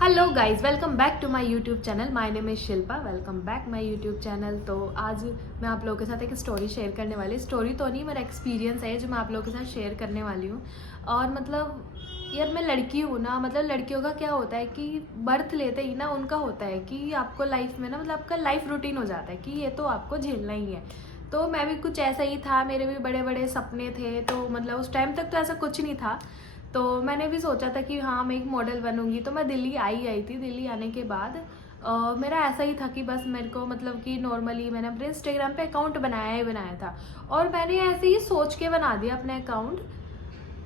Hello guys, welcome back to my YouTube channel. My name is Shilpa. Welcome back my YouTube channel. तो आज मैं आप लोगों के साथ एक स्टोरी शेयर करने वाली। स्टोरी तो नहीं, मेरा एक्सपीरियंस है जो मैं आप लोगों के साथ शेयर करने वाली हूँ। और मतलब यार, मैं लड़की हूँ ना, मतलब लड़कियों का क्या होता है कि बर्थ लेते ही ना उनका होता है कि आपको लाइफ में ना, मतलब आपका लाइफ रूटीन हो जाता है कि ये तो आपको झेलना ही है। तो मैं भी कुछ ऐसा ही था, मेरे भी बड़े बड़े सपने थे। तो मतलब उस टाइम तक तो ऐसा कुछ नहीं था। तो मैंने भी सोचा था कि हाँ, मैं एक मॉडल बनूंगी। तो मैं दिल्ली आई थी। दिल्ली आने के बाद मेरा ऐसा ही था कि बस मेरे को मतलब कि नॉर्मली मैंने अपने इंस्टाग्राम पे अकाउंट बनाया ही बनाया था। और मैंने ऐसे ही सोच के बना दिया अपने अकाउंट।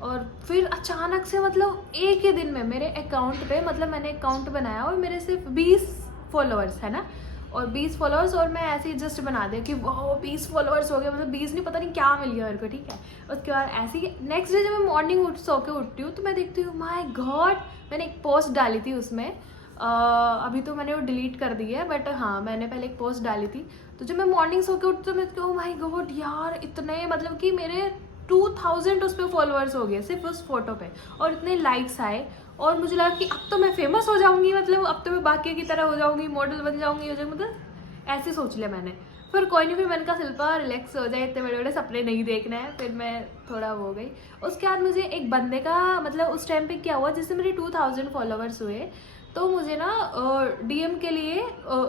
और फिर अचानक से मतलब एक ही दिन में मेरे अकाउंट पे, मतलब मैंने अकाउंट बनाया और मेरे सिर्फ 20 फॉलोअर्स है ना। और 20 फॉलोअर्स, और मैं ऐसे ही जस्ट बना दिया कि वाह 20 फॉलोअर्स हो गए, मतलब 20 नहीं, पता नहीं क्या मिल गया मेरे को। ठीक है, उसके बाद ऐसे ही नेक्स्ट डे जब मैं मॉर्निंग सो के उठती हूँ तो मैं देखती हूँ माय गॉड, मैंने एक पोस्ट डाली थी उसमें। अभी तो मैंने वो डिलीट कर दी है, बट हाँ मैंने पहले एक पोस्ट डाली थी। तो जब मैं मॉर्निंग सो के उठती हूँ तो मैं, ओ माय गॉड यार, इतने मतलब कि मेरे 2000 उस पर फॉलोअर्स हो गए सिर्फ उस फोटो पे। और इतने लाइक्स आए। और मुझे लगा कि अब तो मैं फेमस हो जाऊंगी, मतलब अब तो मैं बाकी की तरह हो जाऊंगी, मॉडल बन जाऊंगी, हो जाऊंगी, मतलब ऐसे सोच लिया मैंने। फिर कोई नहीं, फिर मैंने कहा शिल्पा रिलैक्स हो जाए, इतने बड़े बड़े सपने नहीं देखना है। फिर मैं थोड़ा वो हो गई। उसके बाद मुझे एक बंदे का, मतलब उस टाइम पे क्या हुआ, जिससे मेरे 2000 फॉलोअर्स हुए तो मुझे ना डीएम के लिए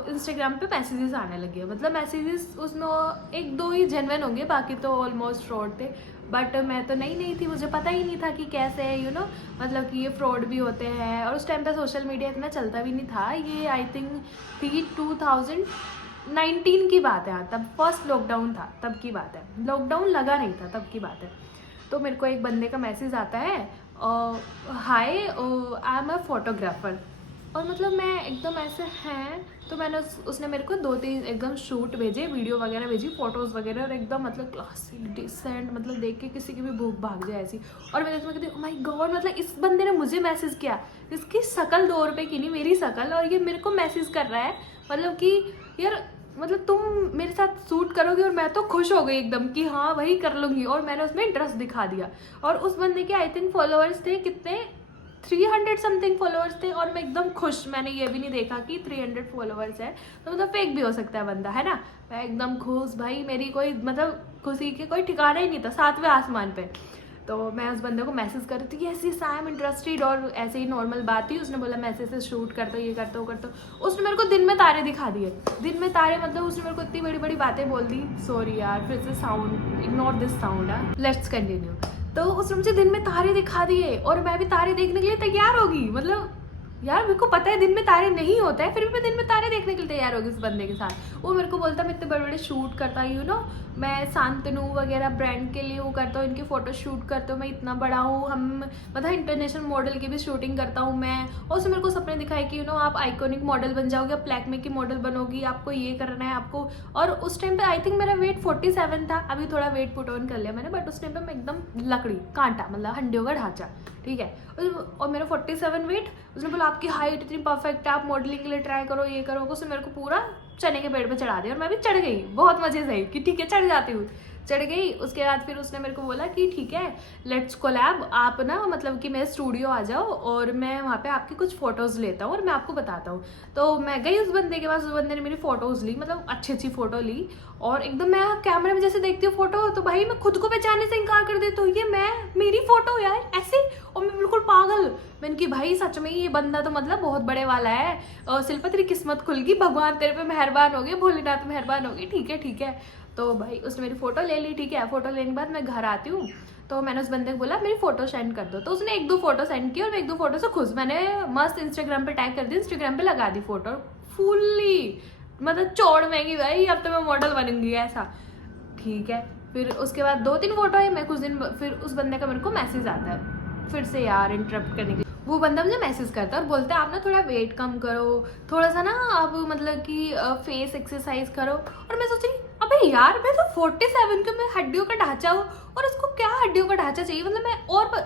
इंस्टाग्राम पे मैसेजेस आने लगे। मतलब मैसेजेस उसमें एक दो ही जेन्युइन होंगे, बाकी तो ऑलमोस्ट फ्रॉड थे। बट मैं तो नई थी, मुझे पता ही नहीं था कि कैसे मतलब कि ये फ्रॉड भी होते हैं। और उस टाइम पे सोशल मीडिया इतना चलता भी नहीं था। ये आई थिंक थी 2019 की बात है। हाँ, तब फर्स्ट लॉकडाउन था, तब की बात है। लॉकडाउन लगा नहीं था, तब की बात है। तो मेरे को एक बंदे का मैसेज आता है, हाय आई एम अ फोटोग्राफर। और मतलब मैं एकदम ऐसे हैं। तो मैंने उसने मेरे को 2-3 एकदम शूट भेजे, वीडियो वगैरह भेजी, फोटोज़ वगैरह, और एकदम मतलब क्लासिक डिसेंट, मतलब देख के किसी की भी भूख भाग जाए ऐसी। और मैंने उसमें कहती, ओ माय गॉड, मतलब इस बंदे ने मुझे मैसेज किया। इसकी शक्ल 2 रुपये की नहीं, मेरी शक्ल, और ये मेरे को मैसेज कर रहा है। मतलब कि यार, मतलब तुम मेरे साथ सूट करोगे। और मैं तो खुश हो गई एकदम कि हाँ वही कर लूँगी। और मैंने उसमें इंटरेस्ट दिखा दिया। और उस बंदे के आई थिंक फॉलोअर्स थे कितने, 300 समथिंग फॉलोअर्स थे। और मैं एकदम खुश, मैंने ये भी नहीं देखा कि 300 फॉलोअर्स है तो मतलब फेक भी हो सकता है बंदा, है ना। मैं एकदम खुश भाई, मेरी कोई मतलब खुशी के कोई ठिकाना ही नहीं था, 7वें आसमान पे। तो मैं उस बंदे को मैसेज कर रही थी, yes yes I am interested. और ऐसे ही नॉर्मल बात थी। उसने बोला मैसेज से शूट कर दो, ये कर दो, वो कर दो। उसने मेरे को दिन में तारे दिखा दिए। दिन में तारे मतलब उसने मेरे को इतनी बड़ी बड़ी बातें बोल दी। सॉरी यार, फिर से sound, ignore this sound. Let's continue. तो उसने मुझे दिन में तारे दिखा दिए और मैं भी तारे देखने के लिए तैयार होगी। मतलब यार, मेरे को पता है दिन में तारे नहीं होता है, फिर भी मैं दिन में तारे देखने के लिए तैयार होगी उस बंदे के साथ। वो मेरे को बोलता मैं इतने बड़े बड़े शूट करता हूँ, मैं शांतनु वगैरह ब्रांड के लिए वो करता हूँ, इनकी फोटो शूट करता हूँ, मैं इतना बड़ा हूँ, हम मतलब इंटरनेशनल मॉडल की भी शूटिंग करता हूँ मैं। और उसने मेरे को सपने दिखाए कि आप आइकॉनिक मॉडल बन जाओगे, आप ब्लैक की मॉडल बनोगी, आपको ये करना है आपको। और उस टाइम पे आई थिंक मेरा वेट 47 था। अभी थोड़ा वेट पुट ऑन कर लिया मैंने, बट उस टाइम पे मैं एकदम लकड़ी कांटा, मतलब हंडियों का ढांचा। ठीक है, और मेरा 47 वेट। उसने बोला आपकी हाइट इतनी परफेक्ट है, आप मॉडलिंग के लिए ट्राई करो, ये करो। उसने मेरे को पूरा चने के पेड़ पे चढ़ा दिया और मैं भी चढ़ गई बहुत मजे से कि ठीक है चढ़ जाती हूँ। चढ़ गई। उसके बाद फिर उसने मेरे को बोला कि ठीक है लेट्स कोलैब, आप ना मतलब कि मेरे स्टूडियो आ जाओ और मैं वहाँ पे आपकी कुछ फोटोज़ लेता हूँ और मैं आपको बताता हूँ। तो मैं गई उस बंदे के पास, उस बंदे ने मेरी फ़ोटोज़ ली, मतलब अच्छी अच्छी फ़ोटो ली। और एकदम मैं कैमरे में जैसे देखती हूँ फोटो, तो भाई मैं खुद को पहचानने से इनकार कर देती हूँ, ये मैं, मेरी फोटो यार ऐसे। और मैं बिल्कुल पागल। मैंने कि भाई सच में ये बंदा तो मतलब बहुत बड़े वाला है। शिल्पा तेरी किस्मत खुल गई, भगवान तेरे पे मेहरबान हो गए, भोलेनाथ मेहरबान हो गई। ठीक है ठीक है। तो भाई उसने मेरी फ़ोटो ले ली। ठीक है, फ़ोटो लेने के बाद मैं घर आती हूँ। तो मैंने उस बंदे को बोला मेरी फ़ोटो सेंड कर दो। तो उसने 1-2 फ़ोटो सेंड की और मैं 1-2 फ़ोटो से खुश, मैंने मस्त इंस्टाग्राम पे टैग कर दी, इंस्टाग्राम पे लगा दी फ़ोटो फुल्ली, मतलब चौड़ महंगी भाई, अब तो मैं मॉडल बनूंगी ऐसा। ठीक है, फिर उसके बाद 2-3 फोटो है। मैं कुछ दिन फिर उस बंदे का मेरे को मैसेज आता है फिर से यार इंटरप्ट करने के लिए। वो बंदा मुझे मैसेज करता है और बोलता है आप ना थोड़ा वेट कम करो, थोड़ा सा ना आप मतलब कि फेस एक्सरसाइज करो। और मैं सोच रही अबे यार, मैं तो 47 के, मैं हड्डियों का ढांचा हूँ, और उसको क्या हड्डियों का ढांचा चाहिए, मतलब मैं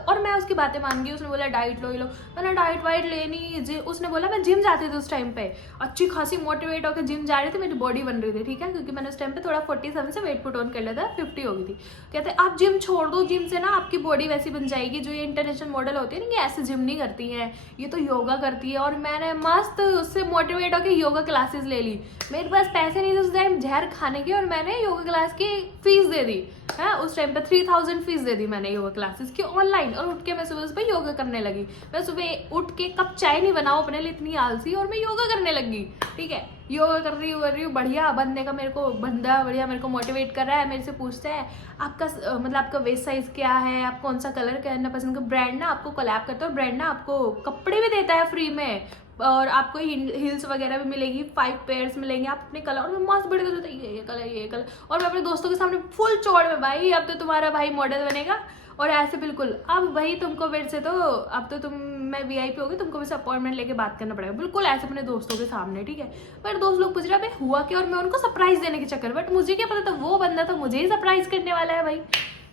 और मैं उसकी बातें मान गई। उसने बोला डाइट लो ही लो, मैंने डाइट वाइट लेनी। उसने बोला मैं जिम जाती थी उस टाइम पे, अच्छी खासी मोटिवेट होकर जिम जा रही थी, मेरी बॉडी बन रही थी, ठीक है, क्योंकि मैंने उस टाइम पे थोड़ा 47 से वेट पुट ऑन कर लिया था, 50 हो गई थी। कहते आप जिम छोड़ दो, जिम से ना आपकी बॉडी वैसी बन जाएगी, जो ये इंटरनेशनल मॉडल होती है ना, ये ऐसे जिम नहीं करती हैं, ये तो योगा करती है। और मैंने मस्त उससे मोटिवेट होकर योगा क्लासेस ले ली। मेरे पास पैसे नहीं थे उस टाइम जहर खाने के, और मैंने योगा क्लास की फीस दे दी है। उस टाइम पे 3000 फीस दे दी मैंने योगा क्लासेस की ऑनलाइन। और उठ के मैं सुबह सुबह योगा करने लगी। मैं सुबह उठ के कप चाय नहीं बनाऊँ अपने लिए, इतनी आलसी, और मैं योगा करने लगी, ठीक है। योगा कर रही हूँ बढ़िया। बंदा बढ़िया मेरे को मोटिवेट कर रहा है, मेरे से पूछता है आपका मतलब आपका वेस्ट साइज क्या है, आप कौन सा कलर करना पसंद कर। ब्रांड ना आपको कोलैब करता है, ब्रांड ना आपको कपड़े भी देता है फ्री में, और आपको हिल्स वगैरह भी मिलेगी, 5 पेयर्स मिलेंगे, आप अपने कलर। और मैं मस्त बढ़िया होता है ये कलर। और मैं अपने दोस्तों के सामने फुल चौड़ में, भाई अब तो तुम्हारा भाई मॉडल बनेगा, और ऐसे बिल्कुल अब भाई तुमको मेरे से तो अब तो मैं VIP होगी, तुमको मेरे से अपॉइंटमेंट लेके बात करना पड़ेगा, बिल्कुल ऐसे अपने दोस्तों के सामने, ठीक है। मेरे दोस्त लोग पूछ रहे हैं हुआ क्या, और मैं उनको सरप्राइज देने के चक्कर, बट मुझे क्या पता था वो बंदा तो मुझे ही सरप्राइज करने वाला है भाई,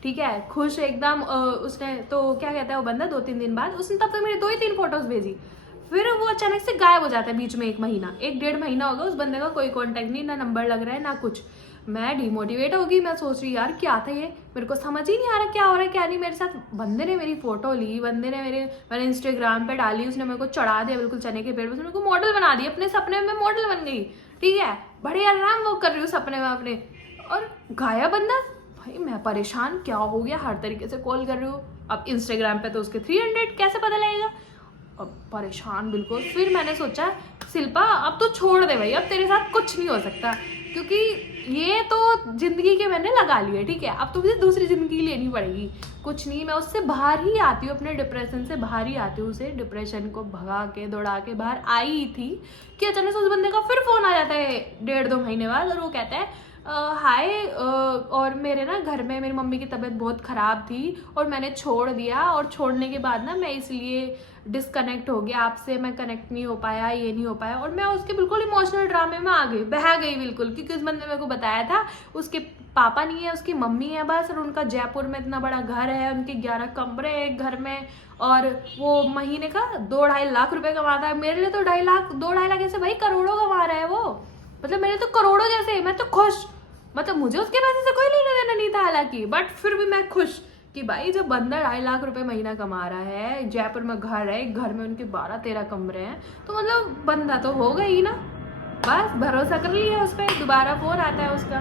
ठीक है। खुश एकदम। उसने तो क्या कहता है वो बंदा 2-3 दिन बाद, उसने तब तक मेरी 2 ही 3 फोटोज भेजी, फिर वो अचानक से गायब हो जाता है बीच में। 1-1.5 महीना होगा उस बंदे का कोई कांटेक्ट नहीं, ना नंबर लग रहा है ना कुछ। मैं डिमोटिवेट हो गई। मैं सोच रही यार क्या था ये, मेरे को समझ ही नहीं आ रहा क्या हो रहा है क्या नहीं मेरे साथ। बंदे ने मेरी फोटो ली, मैंने इंस्टाग्राम पे डाली, उसने मेरे को चढ़ा दिया बिल्कुल चने के पेड़ पर, मेरे को मॉडल बना दिया, अपने सपने में मॉडल बन गई, ठीक है। बड़े आराम वो कर रही हूँ सपने में अपने, और गायब बंदा। भाई मैं परेशान, क्या हो गया, हर तरीके से कॉल कर रही हूँ। अब इंस्टाग्राम पे तो उसके 300 कैसे पता लगेगा, अब परेशान बिल्कुल। फिर मैंने सोचा शिल्पा अब तो छोड़ दे भाई, अब तेरे साथ कुछ नहीं हो सकता, क्योंकि ये तो जिंदगी के मैंने लगा लिए, ठीक है। अब तो मुझे दूसरी जिंदगी लेनी पड़ेगी। कुछ नहीं, मैं उससे बाहर ही आती हूँ, अपने डिप्रेशन से बाहर ही आती हूँ। उसे डिप्रेशन को भगा के दौड़ा के बाहर आई थी कि अचानक से उस बंदे का फिर फोन आ जाता है 1.5-2 महीने बाद, और वो कहता है हाय, और मेरे ना घर में मेरी मम्मी की तबीयत बहुत ख़राब थी और मैंने छोड़ दिया, और छोड़ने के बाद ना मैं इसलिए डिस्कनेक्ट हो गया आपसे, मैं कनेक्ट नहीं हो पाया, ये नहीं हो पाया। और मैं उसके बिल्कुल इमोशनल ड्रामे में आ गई, बह गई बिल्कुल, क्योंकि उस बंदे मेरे को बताया था उसके पापा नहीं है, उसकी मम्मी है बस, और उनका जयपुर में इतना बड़ा घर है, उनके 11 कमरे हैं घर में, और वो महीने का 2-2.5 लाख रुपए कमाता है। मेरे लिए तो 2.5 लाख ऐसे भाई करोड़ों कमा रहा है वो, मतलब मेरे तो करोड़ों जैसे। मैं तो खुश, मतलब मुझे उसके पैसे से कोई लेना देना नहीं था हालांकि, बट फिर भी मैं खुश कि भाई जब बंदा 2.5 लाख रुपए महीना कमा रहा है, जयपुर में घर है, घर में उनके 12-13 कमरे हैं, तो मतलब बंदा तो होगा ही ना। बस भरोसा कर लिया उस पर। दोबारा फोन आता है उसका,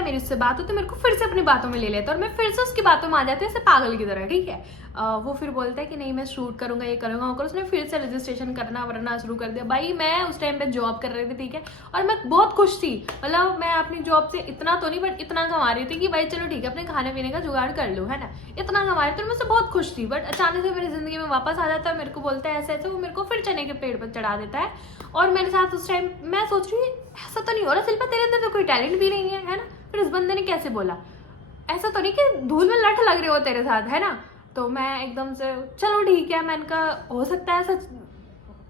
मेरी उससे बात होती है, मेरे को फिर से अपनी बातों में ले लेता है, और मैं फिर से उसकी बातों में आ जाती हूँ ऐसे पागल की तरह, ठीक है। वो फिर बोलता है कि नहीं मैं शूट करूंगा, ये करूंगा, वो उसने फिर से रजिस्ट्रेशन करना शुरू कर दिया। भाई मैं उस टाइम पे जॉब कर रही थी, ठीक है, और मैं बहुत खुश थी, मतलब मैं अपनी जॉब से इतना तो नहीं बट इतना कमा रही थी कि भाई चलो ठीक है अपने खाने पीने का जुगाड़ कर लो, है ना, इतना कमा रही थी, तो मैं उससे बहुत खुश थी। बट अचानक से मेरी जिंदगी में वापस आ जाता है, मेरे को बोलता है ऐसे ऐसे, वो मेरे को फिर चने के पेड़ पर चढ़ा देता है। और मेरे साथ उस टाइम मैं सोच रही हूँ ऐसा तो नहीं हो रहा शिल्पा, तेरे अंदर तो कोई टैलेंट भी नहीं है ना। फिर उस बंदे ने कैसे बोला ऐसा तो नहीं कि धूल में लठ लग रहे हो तेरे साथ, है ना। तो मैं एकदम से चलो ठीक है, मैंने कहा हो सकता है सच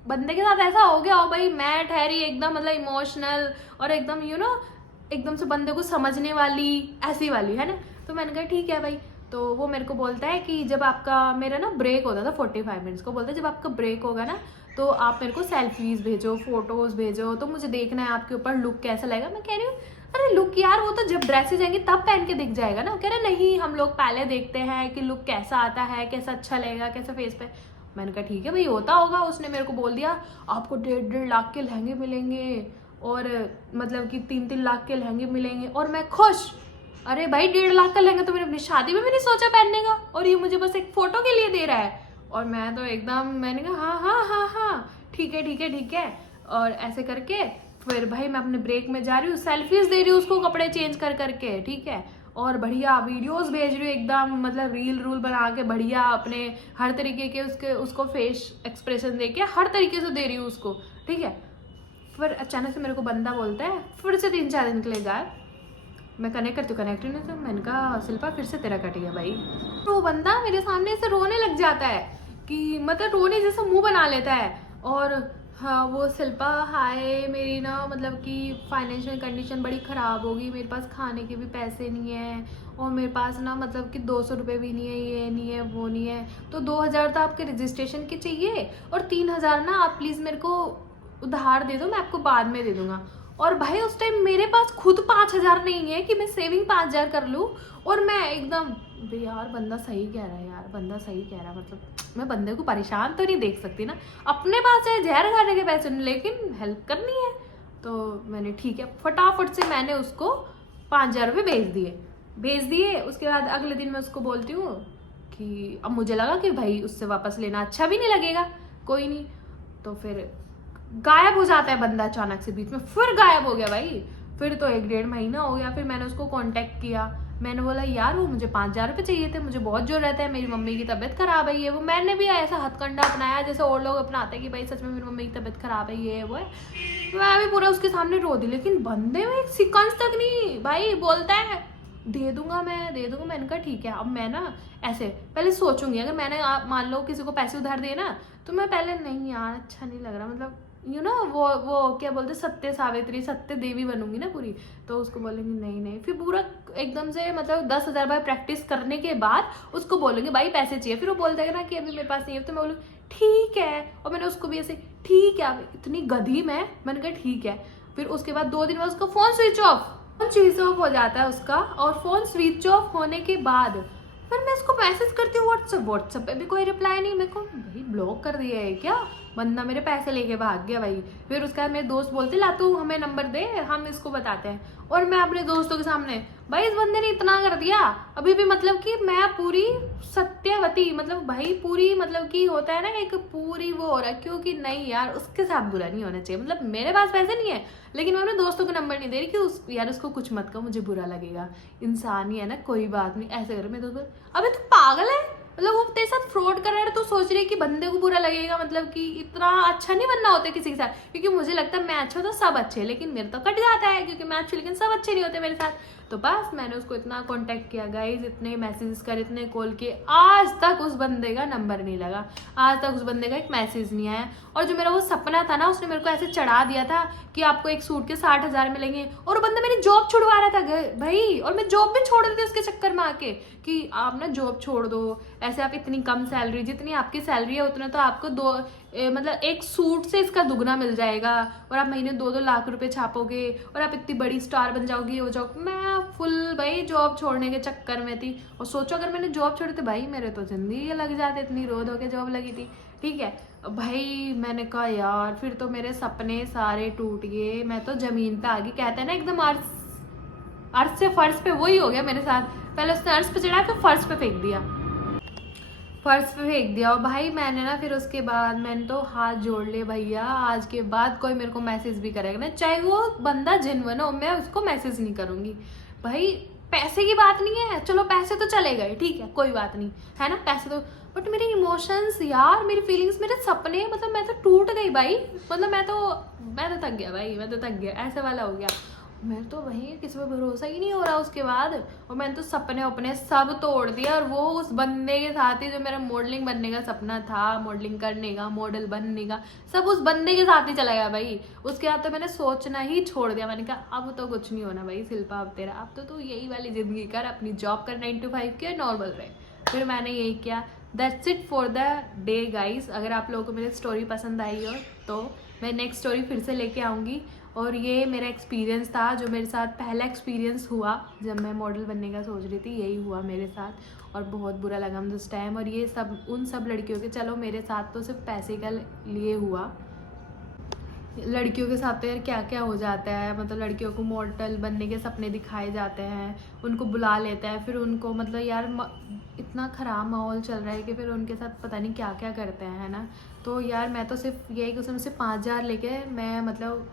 बंदे के साथ ऐसा हो गया हो। भाई मैं ठहरी एकदम मतलब इमोशनल और एकदम एकदम से बंदे को समझने वाली ऐसी वाली, है ना। तो मैंने कहा ठीक है भाई। तो वो मेरे को बोलता है कि जब आपका मेरा ना ब्रेक होता था 45 मिनट्स को, बोलता है जब आपका ब्रेक होगा ना तो आप मेरे को सेल्फीज भेजो, फोटोज भेजो, तो मुझे देखना है आपके ऊपर लुक कैसा लगेगा। मैं कह रही हूँ अरे लुक यार वो तो जब ड्रेसेस आएंगी तब पहन के दिख जाएगा ना। कह रहे नहीं हम लोग पहले देखते हैं कि लुक कैसा आता है, कैसा अच्छा लगेगा, कैसा फेस पे। मैंने कहा ठीक है भाई होता होगा। उसने मेरे को बोल दिया आपको 1.5 लाख के लहंगे मिलेंगे, और मतलब कि 3-3 लाख के लहंगे मिलेंगे, और मैं खुश। अरे भाई 1.5 लाख का लहंगा तो मैंने अपनी शादी में भी नहीं सोचा पहनने का, और ये मुझे बस एक फोटो के लिए दे रहा है। और मैं तो एकदम मैंने कहा हाँ ठीक है। और ऐसे करके फिर भाई मैं अपने ब्रेक में जा रही हूँ, सेल्फीज दे रही हूँ उसको कपड़े चेंज कर करके, ठीक है, और बढ़िया वीडियोस भेज रही हूँ एकदम मतलब रील बना के बढ़िया अपने हर तरीके के उसको फेस एक्सप्रेशन दे के हर तरीके से दे रही हूँ उसको, ठीक है। फिर अचानक से मेरे को बंदा बोलता है फिर से 3-4 दिन के लिए गायब। मैं कनेक्ट करती हूँ, कनेक्ट नहीं था। मैंने कहा शिल्पा फिर से तेरा कट गया भाई। तो वो बंदा मेरे सामने से रोने लग जाता है कि मतलब रोने जैसा मुंह बना लेता है, और हाँ वो शिल्पा, हाय, मेरी ना मतलब कि फाइनेंशियल कंडीशन बड़ी ख़राब होगी, मेरे पास खाने के भी पैसे नहीं है और मेरे पास ना मतलब कि 200 रुपये भी नहीं है, ये नहीं है वो नहीं है, तो 2000 तो आपके रजिस्ट्रेशन के चाहिए और 3000 ना आप प्लीज़ मेरे को उधार दे दो, मैं आपको बाद में दे दूँगा। और भाई उस टाइम मेरे पास खुद 5000 नहीं है कि मैं सेविंग 5000 कर लूँ। और मैं एकदम, बे यार बंदा सही कह रहा है, यार बंदा सही कह रहा है, मतलब मैं बंदे को परेशान तो नहीं देख सकती ना, अपने पास चाहे जहर खाने के पैसे नहीं लेकिन हेल्प करनी है। तो मैंने ठीक है, फटाफट से मैंने उसको 5000 रुपये भेज दिए। उसके बाद अगले दिन मैं उसको बोलती हूँ कि अब मुझे लगा कि भाई उससे वापस लेना अच्छा भी नहीं लगेगा, कोई नहीं, तो फिर गायब हो जाता है बंदा अचानक से, बीच में फिर गायब हो गया भाई। फिर तो 1 डेढ़ महीना हो गया, फिर मैंने उसको कांटेक्ट किया, मैंने बोला यार वो मुझे 5000 रुपये चाहिए थे, मुझे बहुत ज़रूरत है, मेरी मम्मी की तबीयत ख़राब है, ये वो। मैंने भी ऐसा हथकंडा अपनाया जैसे और लोग अपनाते हैं कि भाई सच में मेरी मम्मी की तबीयत ख़राब है, ये वो है। मैं भी पूरा उसके सामने रो दी, लेकिन बंदे में एक सिकंज तक नहीं भाई, बोलता है दे दूंगा मैंने कहा ठीक है। अब मैं ना ऐसे पहले सोचूंगी, अगर मैंने मान लो किसी को पैसे उधार दिए ना, तो मैं पहले नहीं यार अच्छा नहीं लग रहा, मतलब वो क्या बोलते, सत्य सावित्री सत्य देवी बनूंगी ना पूरी, तो उसको बोलेंगे नहीं। फिर पूरा एकदम से मतलब 10,000 बार प्रैक्टिस करने के बाद उसको बोलेंगे भाई पैसे चाहिए, फिर वो बोलते हैं ना कि अभी मेरे पास नहीं है, तो मैं बोलूँ ठीक है। और मैंने उसको भी ऐसे ठीक है, अब इतनी गधी मैंने कहा ठीक है। फिर उसके बाद 2 दिन बाद उसका फोन स्विच ऑफ हो जाता है उसका, और फोन स्विच ऑफ होने के बाद फिर मैं उसको मैसेज करती हूँ व्हाट्सएप पे भी कोई रिप्लाई नहीं, मेरे को भाई ब्लॉक कर दिया है क्या, बंदा मेरे पैसे लेके भाग गया भाई। फिर उसके बाद मेरे दोस्त बोलते ला तू हमें नंबर दे, हम इसको बताते हैं। और मैं अपने दोस्तों के सामने, भाई इस बंदे ने इतना कर दिया, अभी भी मतलब कि मैं पूरी सत्यवती, मतलब भाई पूरी, मतलब कि होता है ना एक पूरी वो हो रहा है, क्योंकि नहीं यार उसके साथ बुरा नहीं होना चाहिए, मतलब मेरे पास पैसे नहीं है लेकिन मैं अपने दोस्तों को नंबर नहीं दे रही कि यार उसको कुछ मत कहो, मुझे बुरा लगेगा, इंसान ही है ना, कोई बात नहीं ऐसे करो। मेरे दोस्त, अबे तू पागल है, मतलब वो तेरे साथ फ्रॉड कर रहा है, तो सोच रही है कि बंदे को बुरा लगेगा, मतलब कि इतना अच्छा नहीं बनना होता किसी के साथ, क्योंकि मुझे लगता है मैं अच्छा तो सब अच्छे, लेकिन मेरे तो कट जाता है क्योंकि मैं अच्छी, लेकिन सब अच्छे नहीं होते मेरे साथ। तो बस मैंने उसको इतना कांटेक्ट किया गाइज, इतने मैसेजेस कर, इतने कॉल किए, आज तक उस बंदे का नंबर नहीं लगा, आज तक उस बंदे का एक मैसेज नहीं आया। और जो मेरा वो सपना था ना, उसने मेरे को ऐसे चढ़ा दिया था कि आपको एक सूट के 60,000 मिलेंगे, और वो बंदा मेरी जॉब छुड़वा रहा था भाई, और मैं जॉब भी छोड़ रही थी उसके चक्कर में आके कि आप ना जॉब छोड़ दो, ऐसे आप इतनी कम सैलरी, जितनी आपकी सैलरी है उतना तो आपको मतलब एक सूट से इसका दुगना मिल जाएगा, और आप महीने 2-2 लाख रुपए छापोगे और आप इतनी बड़ी स्टार बन जाओगी, हो जाओ। मैं फुल भाई जॉब छोड़ने के चक्कर में थी, और सोचो अगर मैंने जॉब छोड़ी तो भाई मेरे तो जिंदगी लग जाते, इतनी रोद होके जॉब लगी थी, ठीक है भाई। मैंने कहा यार फिर तो मेरे सपने सारे टूट गए, मैं तो जमीन पे आ गई, कहते हैं ना एकदम अर्श से फर्श पे, वही हो गया मेरे साथ। पहले उसने अर्श पे चढ़ाया, फिर फर्श पे फेंक दिया, और भाई मैंने ना फिर उसके बाद मैंने तो हाथ जोड़ लिए, भैया आज के बाद कोई मेरे को मैसेज भी करेगा ना, चाहे वो बंदा जिन्वन हो, मैं उसको मैसेज नहीं करूंगी भाई। पैसे की बात नहीं है, चलो पैसे तो चले गए ठीक है, कोई बात नहीं है ना, पैसे तो, बट मेरे इमोशंस यार, मेरी फीलिंग्स, मेरे सपने, मतलब मैं तो टूट गई भाई, मतलब मैं तो थक गया भाई, मैं तो थक गया, ऐसे वाला हो गया। मैं तो वही किसी पे भरोसा ही नहीं हो रहा उसके बाद, और मैंने तो सपने अपने सब तोड़ दिया, और वो उस बंदे के साथ ही जो मेरा मॉडलिंग बनने का सपना था, मॉडलिंग करने का, मॉडल बनने का, सब उस बंदे के साथ ही चला गया भाई। उसके बाद तो मैंने सोचना ही छोड़ दिया, मैंने कहा अब तो कुछ नहीं होना भाई शिल्पा, अब तेरा, अब तो तू यही वाली ज़िंदगी कर, अपनी जॉब कर 9 to 5 के, नॉर्मल रहे। फिर मैंने यही किया। That's it for the day guys. अगर आप लोगों को मेरी स्टोरी पसंद आई हो तो मैं नेक्स्ट स्टोरी फिर से लेके आऊँगी, और ये मेरा एक्सपीरियंस था, जो मेरे साथ पहला एक्सपीरियंस हुआ जब मैं मॉडल बनने का सोच रही थी, यही हुआ मेरे साथ, और बहुत बुरा लगा मुझे उस टाइम। और ये सब उन सब लड़कियों के, चलो मेरे साथ तो सिर्फ पैसे का लिए हुआ, लड़कियों के साथ तो यार क्या क्या हो जाता है, मतलब लड़कियों को मॉडल बनने के सपने दिखाए जाते हैं, उनको बुला लेता है, फिर उनको मतलब यार इतना ख़राब माहौल चल रहा है कि फिर उनके साथ पता नहीं क्या क्या करते हैं, है ना। तो यार मैं तो सिर्फ यही कि उसमें से 5,000 लेके मैं, मतलब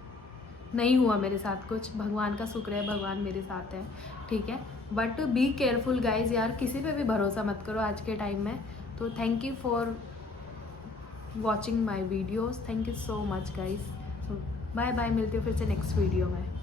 नहीं हुआ मेरे साथ कुछ, भगवान का शुक्र है, भगवान मेरे साथ है, ठीक है। बट बी केयरफुल गाइज, यार किसी पे भी भरोसा मत करो आज के टाइम में। तो thank you for watching my videos, thank you so much guys. Bye bye, मिलती हूँ फिर से नेक्स्ट वीडियो में।